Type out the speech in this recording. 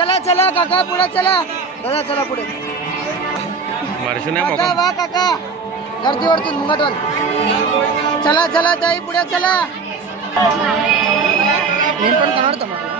चला चला काका पुढे चला. चला चला पुढे. मारशू नाही काका वा काका. गर्दीवरती मुंगटवाल चला चला ताई पुढे चला. मी पण काढतो तुम्हाला